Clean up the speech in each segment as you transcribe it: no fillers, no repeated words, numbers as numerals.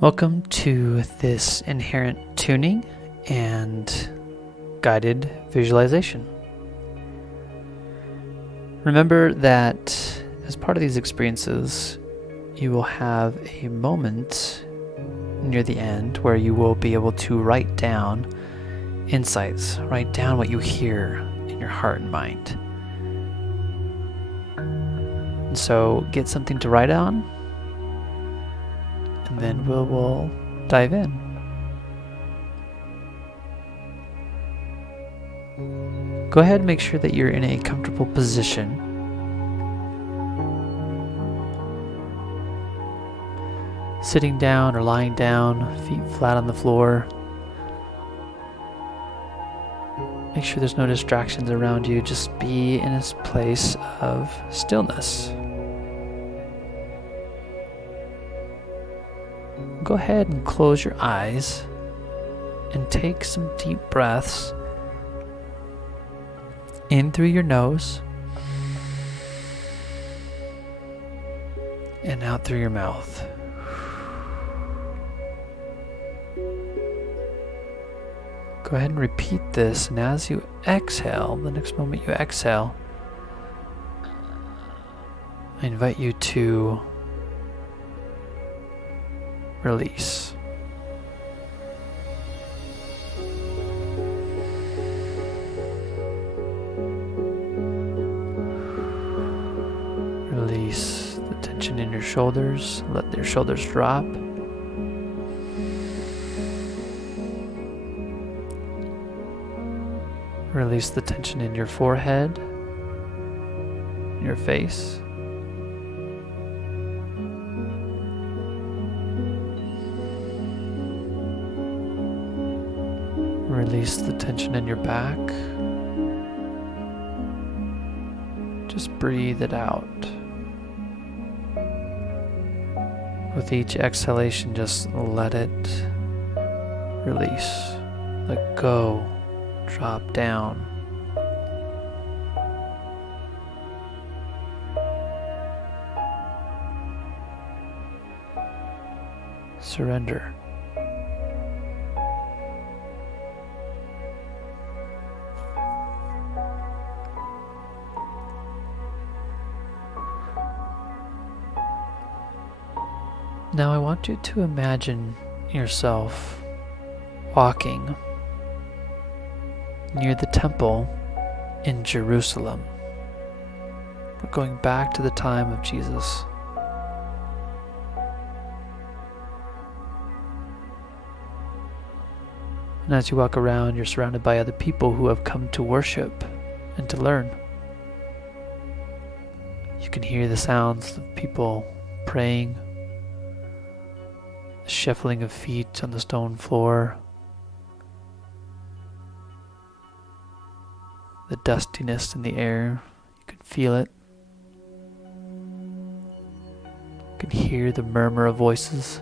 Welcome to this inherent tuning and guided visualization. Remember that as part of these experiences, you will have a moment near the end where you will be able to write down insights, write down what you hear in your heart and mind. And so get something to write on, and then we'll dive in. Go ahead and make sure that you're in a comfortable position. Sitting down or lying down, feet flat on the floor. Make sure there's no distractions around you. Just be in a place of stillness. Go ahead and close your eyes and take some deep breaths in through your nose and out through your mouth. Go ahead and repeat this, and as you exhale, the next moment you exhale, I invite you to release. Release the tension in your shoulders. Let your shoulders drop. Release the tension in your forehead, your face. Release the tension in your back. Just breathe it out. With each exhalation, just let it release. Let go. Drop down. Surrender. Now I want you to imagine yourself walking near the temple in Jerusalem. We're going back to the time of Jesus. And as you walk around, you're surrounded by other people who have come to worship and to learn. You can hear the sounds of people praying, the shuffling of feet on the stone floor, the dustiness in the air. You can feel it. You can hear the murmur of voices.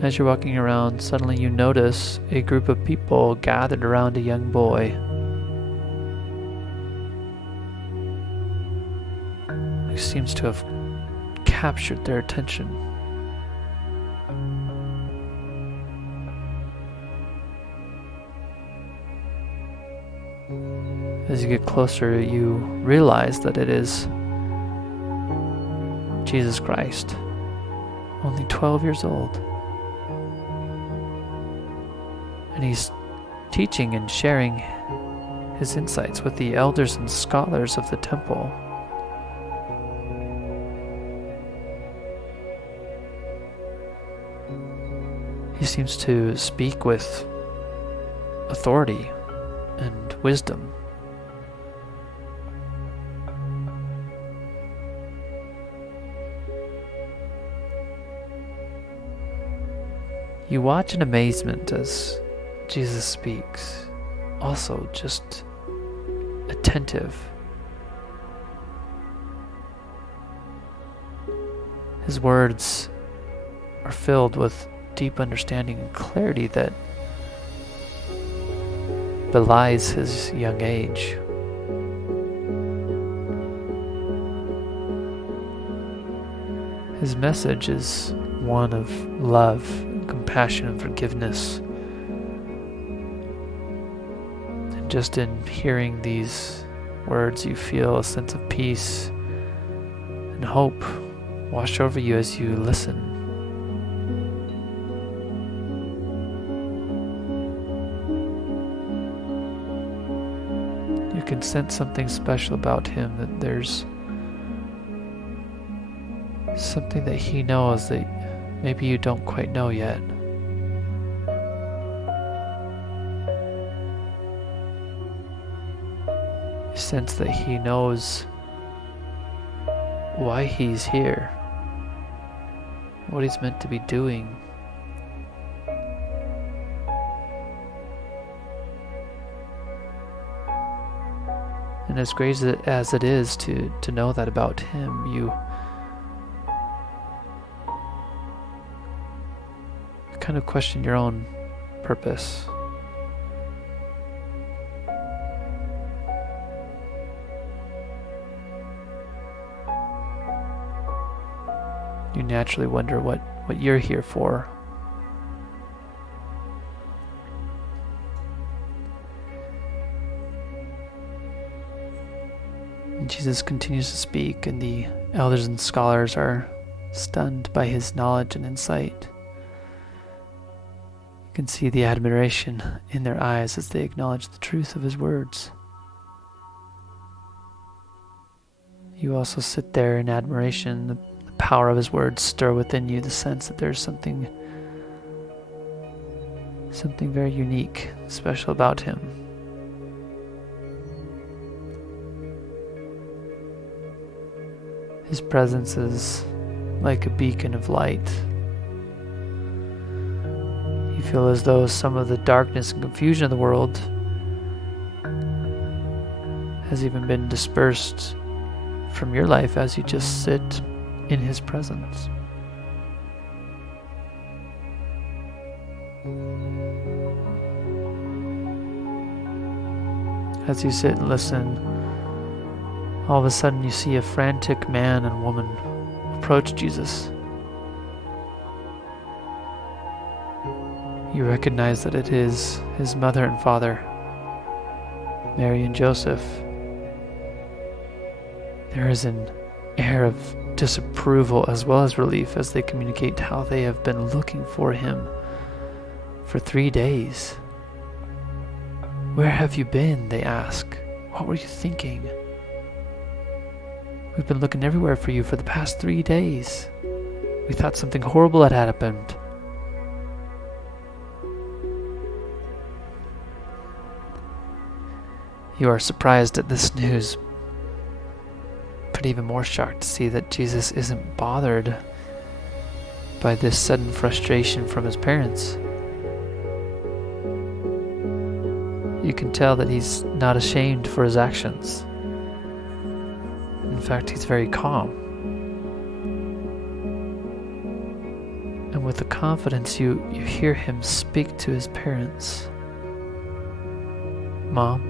As you're walking around, suddenly you notice a group of people gathered around a young boy. He seems to have captured their attention. As you get closer, you realize that it is Jesus Christ, only 12 years old. And he's teaching and sharing his insights with the elders and scholars of the temple. He seems to speak with authority and wisdom. You watch in amazement as Jesus speaks, also just attentive. His words are filled with deep understanding and clarity that belies his young age. His message is one of love, compassion, and forgiveness. And just in hearing these words, you feel a sense of peace and hope wash over you as you listen. You can sense something special about him, that there's something that he knows that maybe you don't quite know yet. You sense that he knows why he's here, what he's meant to be doing. And as great as it is to know that about him, you kind of question your own purpose. You naturally wonder what you're here for. And Jesus continues to speak, and the elders and scholars are stunned by his knowledge and insight. You can see the admiration in their eyes as they acknowledge the truth of his words. You also sit there in admiration. The power of his words stir within you the sense that there's something very unique, special about him. His presence is like a beacon of light. You feel as though some of the darkness and confusion of the world has even been dispersed from your life as you just sit in his presence. As you sit and listen, all of a sudden you see a frantic man and woman approach Jesus. You recognize that it is his mother and father, Mary and Joseph. There is an air of disapproval as well as relief as they communicate how they have been looking for him for 3 days. "Where have you been?" they ask. "What were you thinking? We've been looking everywhere for you for the past 3 days. We thought something horrible had happened." You are surprised at this news, but even more shocked to see that Jesus isn't bothered by this sudden frustration from his parents. You can tell that he's not ashamed for his actions. In fact, he's very calm. And with the confidence, you hear him speak to his parents. "Mom,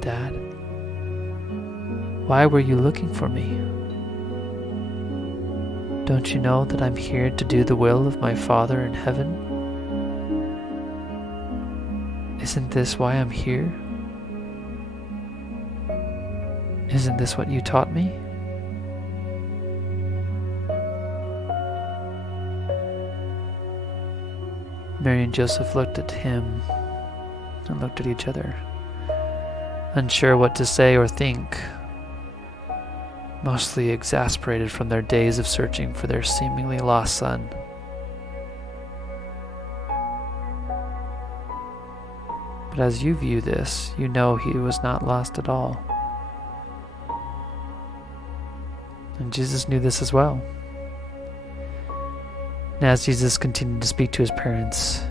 Dad, why were you looking for me? Don't you know that I'm here to do the will of my Father in heaven? Isn't this why I'm here? Isn't this what you taught me?" Mary and Joseph looked at him and looked at each other, unsure what to say or think, mostly exasperated from their days of searching for their seemingly lost son. But as you view this, you know he was not lost at all. And Jesus knew this as well. And as Jesus continued to speak to his parents,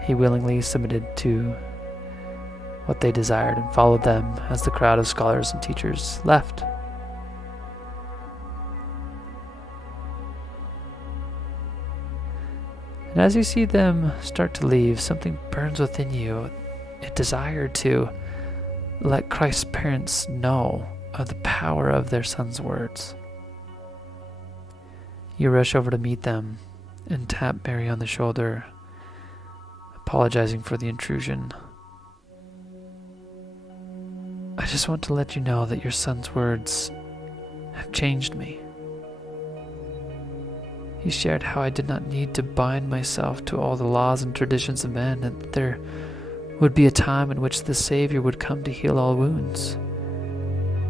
he willingly submitted to what they desired and followed them as the crowd of scholars and teachers left. And as you see them start to leave, something burns within you. a desire to let Christ's parents know of the power of their son's words. You rush over to meet them and tap Mary on the shoulder, apologizing for the intrusion. I just want to let you know that your son's words have changed me. He shared how I did not need to bind myself to all the laws and traditions of men, and that there would be a time in which the Savior would come to heal all wounds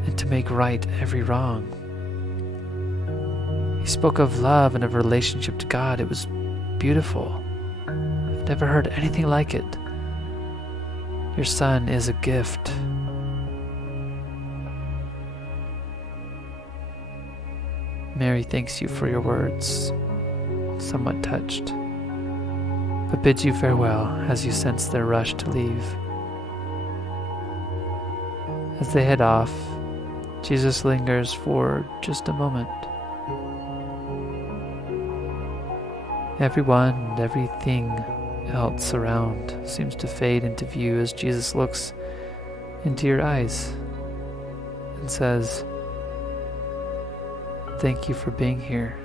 and to make right every wrong. He spoke of love and of relationship to God. It was beautiful. I've never heard anything like it. Your son is a gift. Mary thanks you for your words, somewhat touched, but bids you farewell as you sense their rush to leave. As they head off, Jesus lingers for just a moment. Everyone and everything else around seems to fade into view as Jesus looks into your eyes and says, "Thank you for being here.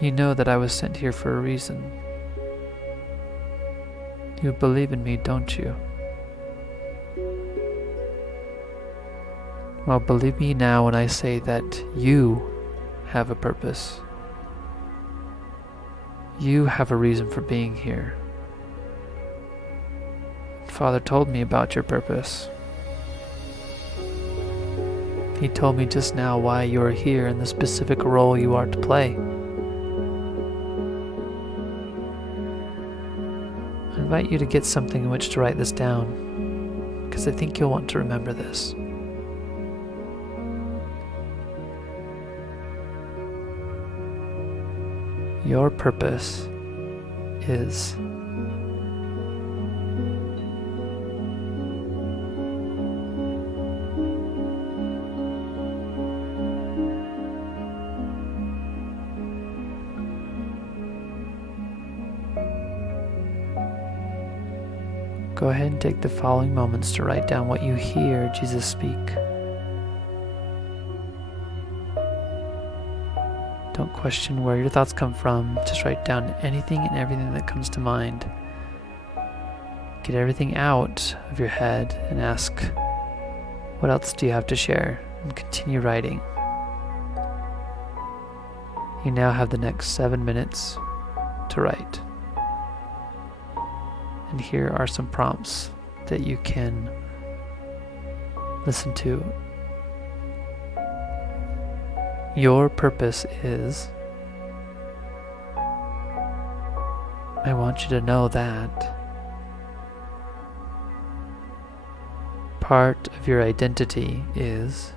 You know that I was sent here for a reason. You believe in me, don't you? Well, believe me now when I say that you have a purpose. You have a reason for being here. Father told me about your purpose. He told me just now why you are here and the specific role you are to play. I invite you to get something in which to write this down, because I think you'll want to remember this. Your purpose is Go ahead and take the following moments to write down what you hear Jesus speak. Don't question where your thoughts come from. Just write down anything and everything that comes to mind. Get everything out of your head and ask, what else do you have to share? And continue writing. You now have the next 7 minutes to write. And here are some prompts that you can listen to. Your purpose is, I want you to know that part of your identity is,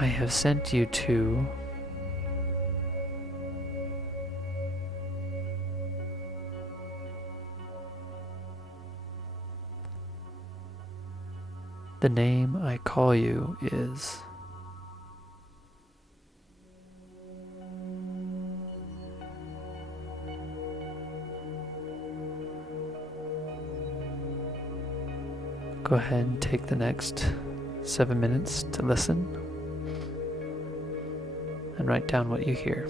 I have sent you to the name I call you is. Go ahead and take the next 7 minutes to listen and write down what you hear.